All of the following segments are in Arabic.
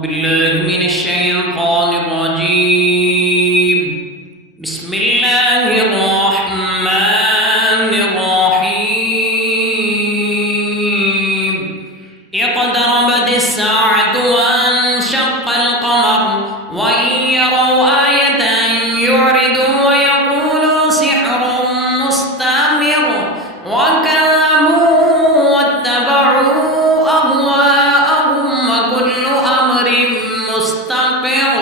بالله من الشيطان الرجيم. بسم الله الرحمن الرحيم. اقتربت الساعة وانشق القمر وإن يروا آية يعرضوا ويقولوا سحر مستمر وكذبوا واتبعوا أهواءهم وكل أمر مستقر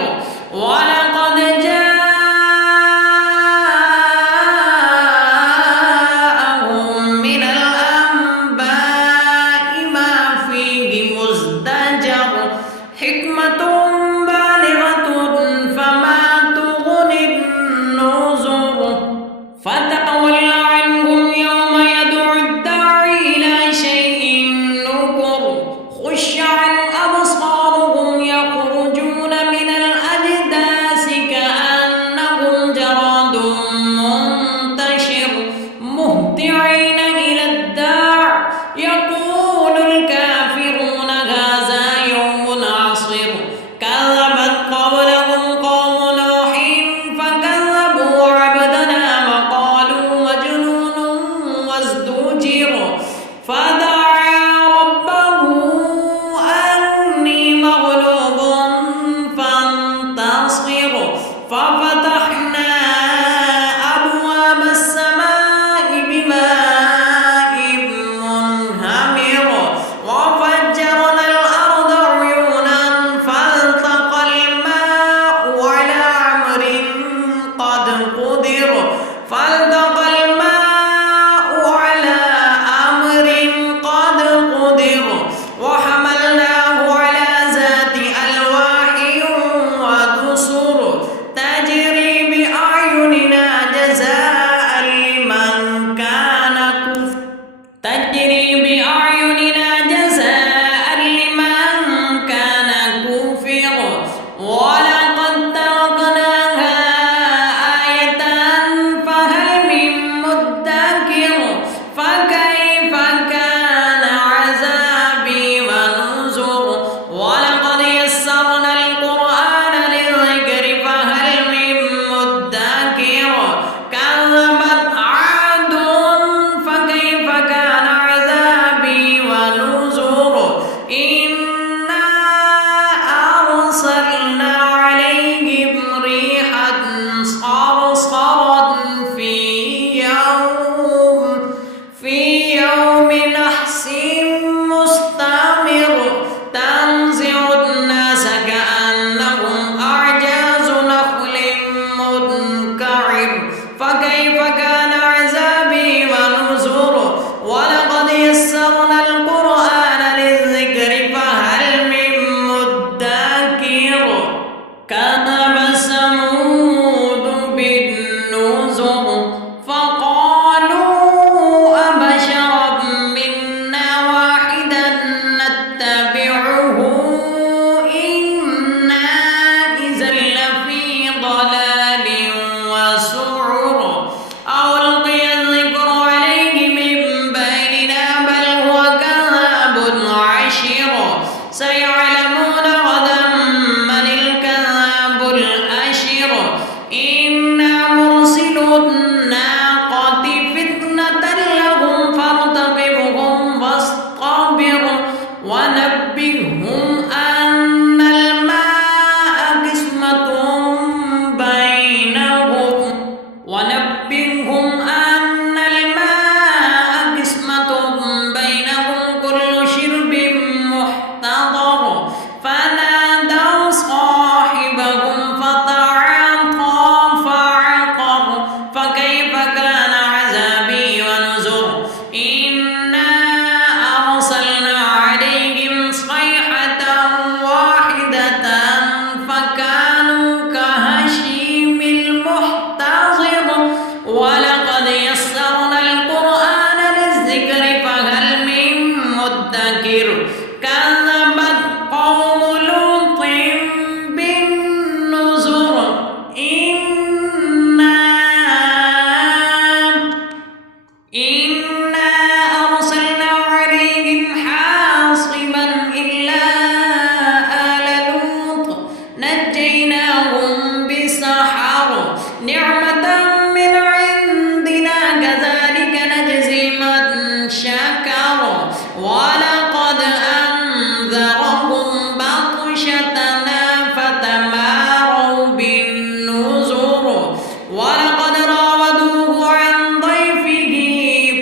معيشتنا فتماروا بالنذر ولقد راودوه عن ضيفه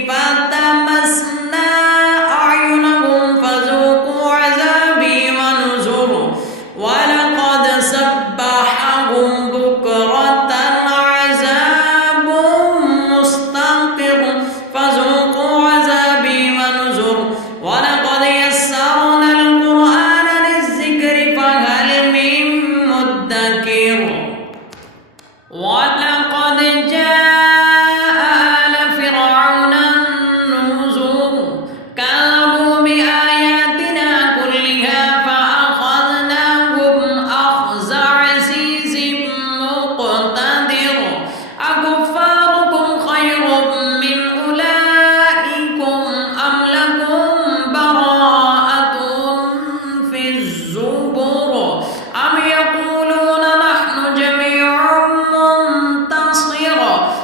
فتمسنا أعينهم فذوقوا عذابي ونذر ولقد سبحهم بكرة عذاب مستقر فذوقوا عذابي ونذر ولقد يسرنا القرآن للذكر فهل من مدكر ولقد جاء آل فرعون النذر كذبوا بآياتنا كلها فأخذناهم أخذ عزيز مقتدر أكفاركم خير من أولئكم أم لكم براءة في الزبر أم يقولون نحن جميع منتصر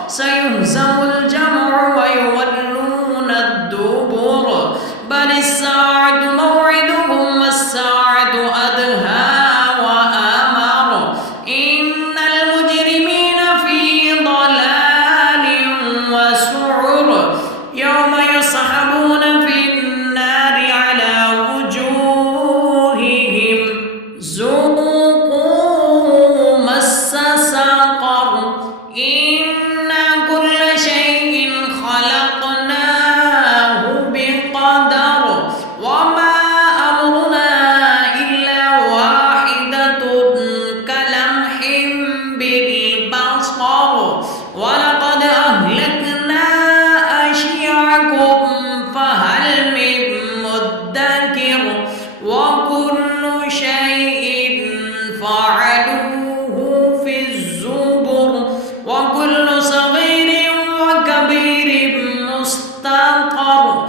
سيهزم الجمع ويولون الدبر بل الساعة موعدهم والساعة أدهى وأمر إن المجرمين في ضلال وسعر يوم يسحبون في النار على وجوههم ذوقوا مس سقر إنا كل شيء خلقناه بقدر وما أمرنا إلا واحدة كلمح بالبصر ولقد أهلكنا أشياعكم فهل من مدكر وكل شيء فعلوه في الزبر وكل صغير وكبير مستقر